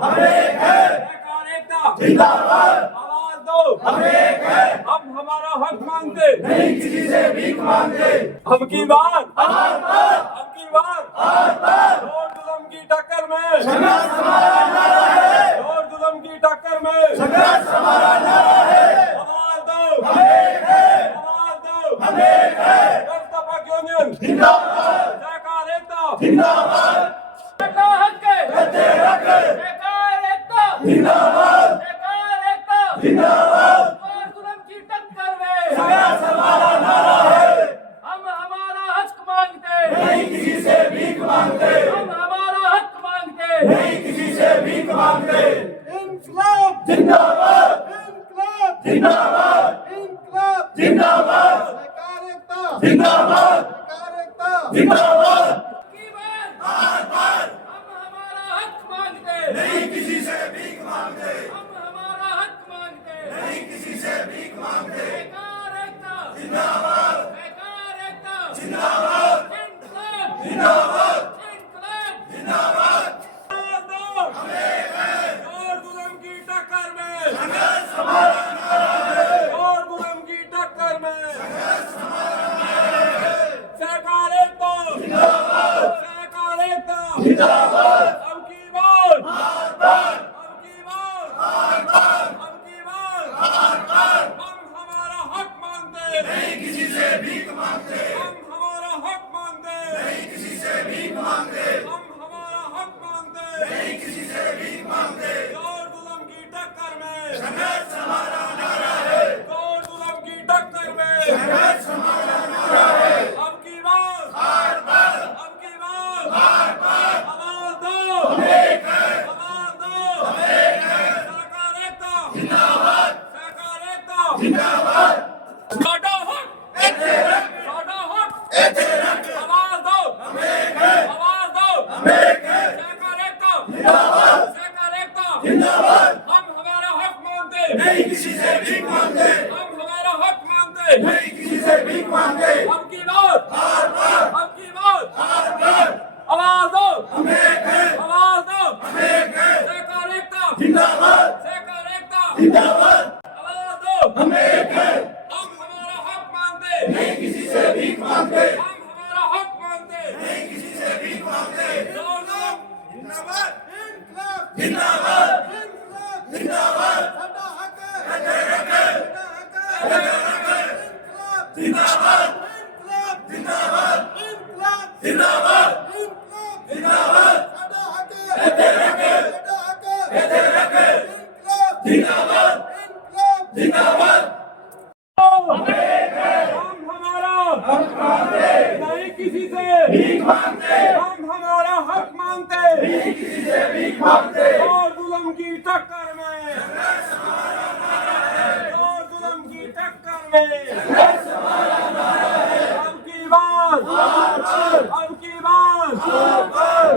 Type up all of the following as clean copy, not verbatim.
हम एक है, सरकार एकता जिंदाबाद, आवाज दो, हम एक है, हम हमारा हक मांगते नहीं किसी से भीख मांगते, अब की बार आर पार, अब की बार आर पार, जोर जुल्म की टक्कर में संघर्ष हमारा नारा है, जोर जुल्म की टक्कर में संघर्ष हमारा नारा है, आवाज दो, हम एक है, आवाज दो, हम एक है, व्यवस्थापक यूनियन जिंदाबाद, सरकार एकता जिंदाबाद, सरकार हक के करते रखे, सरकार एकता जिंदाबाद, सरकार एकता जिंदाबाद, जोर जुल्म की टक्कर में संघर्ष हमारा नारा है, हम हमारा हक मांगते नहीं किसी से भीख मांगते, हम हमारा हक मांगते नहीं किसी से भीख मांगते, इंकलाब जिंदाबाद, इंकलाब जिंदाबाद, इंकलाब जिंदाबाद, सरकार एकता जिंदाबाद, सरकार एकता जिंदाबाद, की बात आर पार, हम हमारा हक मांगते नहीं किसी से भीख मांगते, हम हमारा हक मांगते नहीं किसी से भीख मांगते, सरकार एकता जिंदाबाद, सरकार एकता जिंदाबाद, इंकलाब जिंदाबाद, इंकलाब जिंदाबाद, जोर जुल्म की टक्कर में संघर्ष हमारा नारा है, जोर जुल्म की टक्कर में सरकार एकता सरकार एकता जिंदाबाद, अब की बार आर पार, अब की बार आर पार, अब की बार आर पार, हम हमारा हक मांगते नहीं किसी से भीख मांगते, हम हमारा हक मांगते नहीं किसी से भीख मांगते, हम हमारा हक मांगते नहीं किसी से भीख मांगते, जोर जुल्म की टक्कर में संघर्ष हमारा नारा है, जोर जुल्म की टक्कर में संघर्ष हमारा नारा है, अब की बार आर पार, अब की बार आर पार, आवाज दो हम एक है, आवाज दो हम एक है, सरकार एकता जिंदाबाद, सरकार एकता जिंदाबाद, साडा हक ऐसे रख, साडा हक ऐसे रख, आवाज दो हम एक है, आवाज दो हम एक है, सरकार एकता जिंदाबाद, सरकार एकता जिंदाबाद, हम हमारा हक मांगते नहीं किसी से भीख मांगते, हम हमारा हक मांगते नहीं किसी से भीख मांगते, अब की बार आर पार, अब की बार आर पार, आवाज दो हम एक है, आवाज दो हम एक है, सरकार एकता जिंदाबाद, सरकार एकता जिंदाबाद, आवाज दो हम एक है, हम हमारा हक मांगते नहीं किसी से भीख मांगते, हम हमारा हक मांगते नहीं किसी से भीख मांगते, जोर जुल्म जिंदाबाद, इंकलाब जिंदाबाद, इंकलाब जिंदाबाद, साडा हक करते रखे, साडा हक इंकलाब जिंदाबाद, इंकलाब जिंदाबाद, इंकलाब जिंदाबाद, इंकलाब जिंदाबाद, साडा हक करते रखे, साडा हक करते रखे, इंकलाब जिंदाबाद, इंकलाब जिंदाबाद, हम हमारा हक मांगते, नहीं किसी से भीख मांगते, हम हमारा हक मांगते नहीं किसी से भीख मांगते, और जुल्म की टक्कर में और जुल्म की टक्कर में अब की बात अब की बात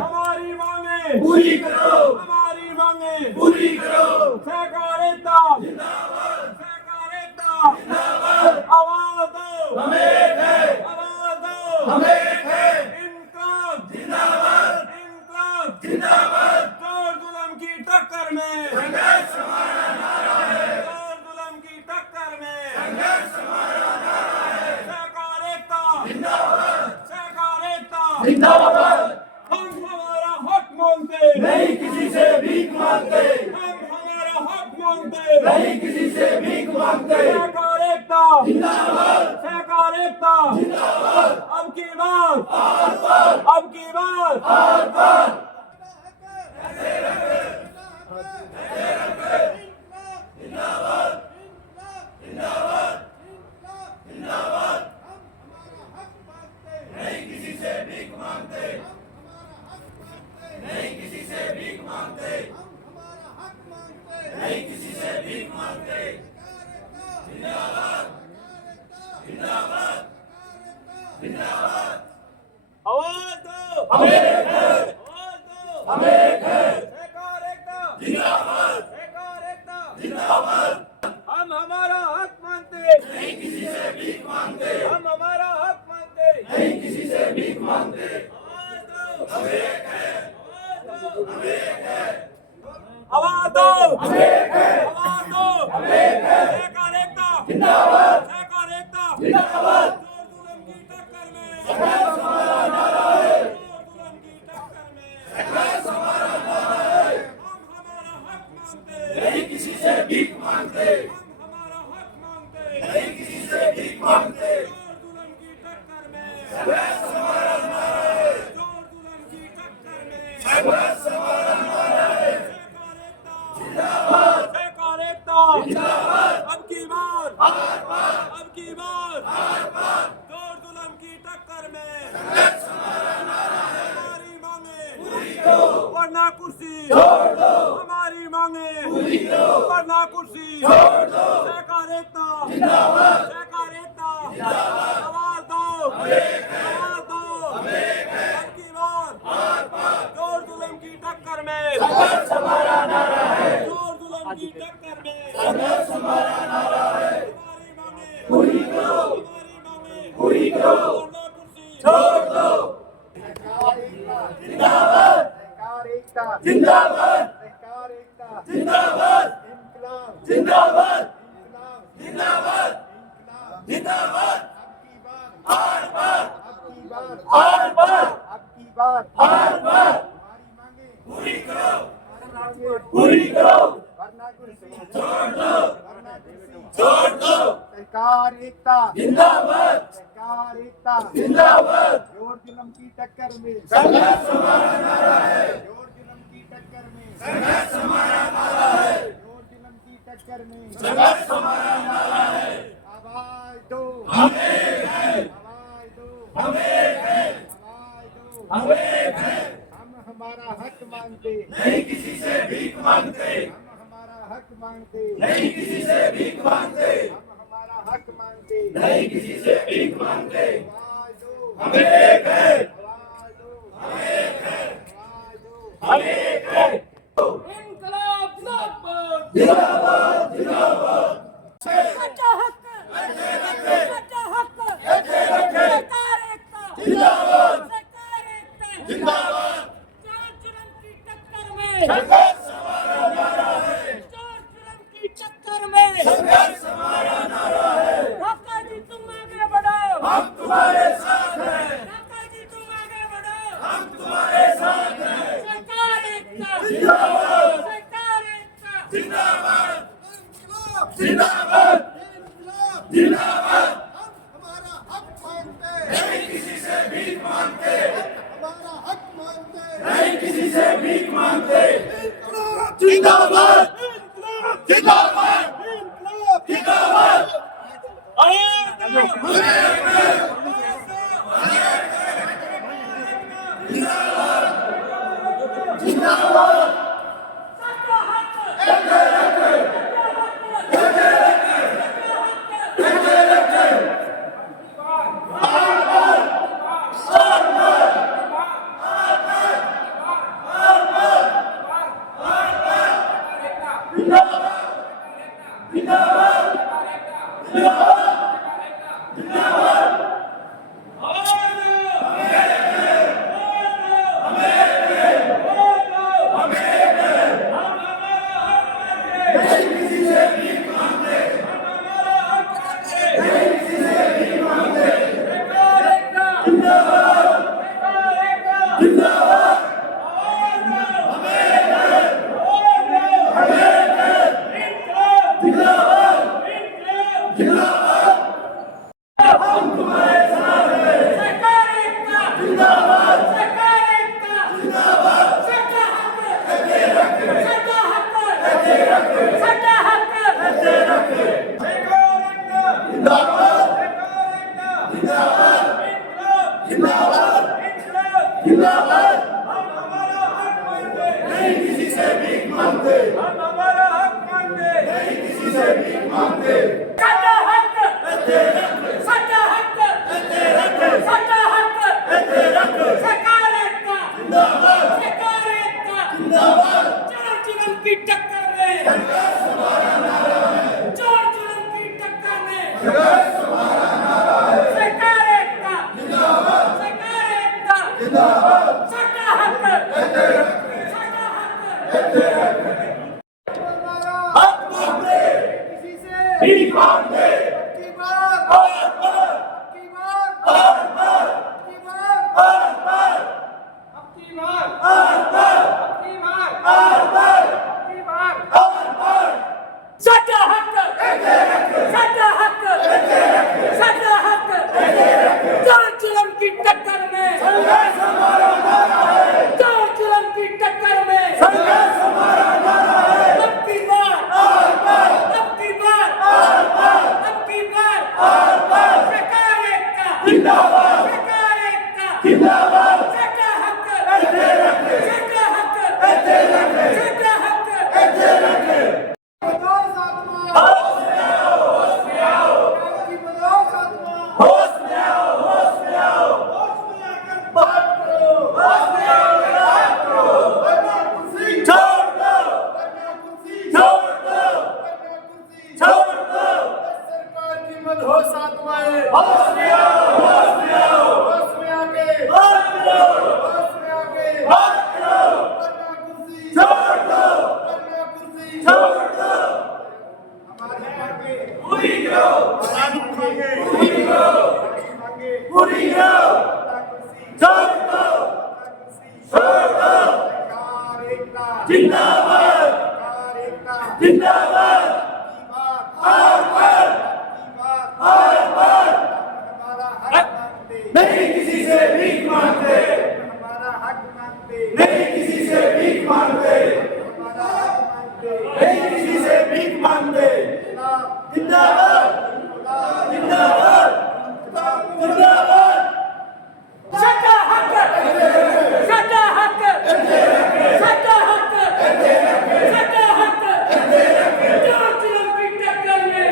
हमारी मांगे पूरी करो, हमारी मांगे पूरी करो, सरकार एकता सरकार एकता आवाज दो हम एक है, आवाज दो हम एक है, इंकलाब जिंदाबाद, इंकलाब जिंदाबाद, जोर जुल्म की टक्कर में संघर्ष हमारा नारा है, जोर जुल्म की टक्कर में संघर्ष हमारा नारा है, सरकार एकता जिंदाबाद, सरकार एकता जिंदाबाद, हम हमारा हक मांगते नहीं किसी से भीख मांगते, हम हमारा हक मांगते नहीं किसी से भीख मांगते, सरकार एकता जिंदाबाद, सरकार एकता जिंदाबाद, अब की बार आर पार, अब की बार आर पार, जिंदाबाद, जिंदाबाद, जिंदाबाद, नहीं किसी से भीख मांगते, नहीं किसी से भीख मांगते, नहीं किसी से भीख मांगते, जिंदाबाद, जिंदाबाद, जिंदाबाद, आवाज दो हम एक है, आवाज दो हम एक है, सरकार एकता जिंदाबाद, सरकार एकता जिंदाबाद, हम हमारा हक मांगते नहीं किसी से भीख मांगते, हम हमारा हक मांगते नहीं किसी से भीख मांगते, आवाज दो हम एक है, आवाज दो हम एक है, हम एक हैं, आवाज दो, हम एक हैं, सहकार एकता जिंदाबाद, सहकार एकता जिंदाबाद, जोर जुल्म की टक्कर में संघर्ष हमारा नारा है, जोर जुल्म की टक्कर में संघर्ष हमारा नारा है, हम हमारा हक मांगते नहीं किसी से भीख मांगते, हम हमारा हक मांगते नहीं किसी से भीख मांगते, जोर जुल्म की टक्कर में संघर्ष हमारा नारा है, जोर जुल्म की टक्कर में संघर्ष हमारा नारा है, सहकार एकता जिंदाबाद, सहकार एकता जिंदाबाद, अब की बार जोर जुल्म की टक्कर में संघर्ष हमारा नारा है, हमारी मांगे पूरी करो वरना कुर्सी छोड़ दो, हमारी मांगे पूरी करो वरना कुर्सी छोड़ दो, सहकार एकता जिंदाबाद, सहकार एकता जिंदाबाद, आवाज दो, आवाज दो, अब की बार जोर जुल्म की टक्कर में संघर्ष हमारा नारा है, जोर जुल्म की टक्कर में संघर्ष हमारा नारा है, हमारी मांगे पूरी करो, हमारी मांगे पूरी करो वरना कुर्सी छोड़ दो, जिंदाबाद, सहकार एकता जिंदाबाद, सहकार एकता जिंदाबाद, इंकलाब जिंदाबाद, इंकलाब जिंदाबाद, इंकलाब जिंदाबाद, अब की बार हर बार, अब की बार हर बार, अब की बार हर बार हमारी मांगे पूरी करो, मांगे पूरी करो, वरना कुर्सी छोड़ दो, वरना कुर्सी छोड़ दो, सहकार एकता जिंदाबाद, सहकार एकता जिंदाबाद, जोर जुल्म की टक्कर में संघर्ष हमारा नारा है, जोर जुल्म की टक्कर में संघर्ष हमारा नारा है, जोर जुल्म की टक्कर में संघर्ष हमारा नारा है, आवाज दो हम एक हैं, आवाज दो हम एक हैं, आवाज दो हम एक हैं, हम हमारा हक मांगते नहीं किसी से भीख मांगते, हम हमारा हक मांगते नहीं किसी से भीख मांगते, हम हमारा हक मांगते नहीं किसी से भीख मांगते, आवाज दो हम एक हैं, आवाज दो हम एक हैं, आवाज दो हम एक हैं, इनकलाब जिंदाबाद जिंदाबाद, जिंदाबाद, सच्चा हक सच्चा हक सरकार एकता जिंदाबाद, सरकार एकता जिंदाबाद, जोर जुल्म की टक्कर में संघर्ष हमारा नारा है, जोर जुल्म की टक्कर में संघर्ष हमारा नारा है, काका जी तुम आगे बढ़ो हम तुम्हारे साथ हैं, काका जी तुम आगे बढ़ो हम तुम्हारे साथ हैं, सरकार एकता जिंदाबाद, सरकार एकता जिंदाबाद, जिंदाबाद, जिंदाबाद, हमारा हक मांगते नहीं किसी से भीख मांगते, हमारा हक मांगते नहीं किसी से भीख मांगते, जिंदाबाद, जिंदाबाद, जिंदाबाद, जिंदाबाद, जिंदाबाद, हम हमारा हक मांगते, नहीं किसी से भीख मांगते, हम हमारा हक मांगते, नहीं किसी से भीख मांगते, सच्चा हक सच्चा हक सच्चा हक सरकार एकता जिंदाबाद, सरकार एकता जिंदाबाद, जोर जुल्म की टक्कर में संघर्ष हमारा नारा है, जोर जुल्म की टक्कर में संघर्ष हमारा नारा है, सरकार एकता जिंदाबाद, सरकार एकता जिंदाबाद, सच्चा हक सच्चा हक मानते की बार बार बार की बार बार बार की बार बार बार अब की बार बार बार अब की बार बार बार अब की बार बार बार साडा हक साडा हक साडा हक जोर जुल्म की टक्कर में संघर्ष हमारा नारा है जोर जुल्म की टक्कर में संघर्ष हमारा नारा है अब की बार बार बार अब की बार बार बार अब की बार बार बार सरकार एकता जिंदाबाद सरकार एकता जिंदाबाद साडा हक ऐसे रखे साडा हक ऐसे रखे साडा हक ऐसे रखे बदौलत आत्मा होश में आओ होश में आओ की बदौलत आत्मा होश में आओ होश में आओ होश में आकर बात करो होश में आओ बात करो वरना कुर्सी छोड़ दो वरना कुर्सी छोड़ दो वरना कुर्सी छोड़ दो सरकार की मदहोश आत्माएं होश में आओ होश में आओ होश में आके बात करो होश में आके बात करो वरना कुर्सी छोड़ दो वरना कुर्सी छोड़ दो हमारी मांगे पूरी करो हमारी मांगे पूरी करो हमारी मांगे पूरी करो वरना कुर्सी छोड़ दो वरना कुर्सी छोड़ दो सरकार एकता जिंदाबाद सरकार एकता जिंदाबाद की बात बार बार की बात बार बार हमारा हक मांगते नहीं किसी से भीख मांगते हमारा हक मांगते नहीं किसी से भीख मांगते हमारा हक मांगते नहीं किसी से भीख मांगते इन्कलाब जिंदाबाद इन्कलाब जिंदाबाद जिंदाबाद साडा हक साडा हक साडा हक साडा हक जोर जुल्म की टक्कर में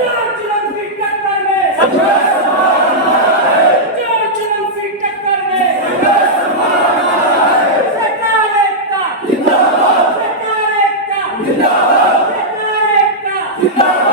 जोर जुल्म की टक्कर में जोर जुल्म की टक्कर में सरकार एकता सरकार एकता सरकार एकता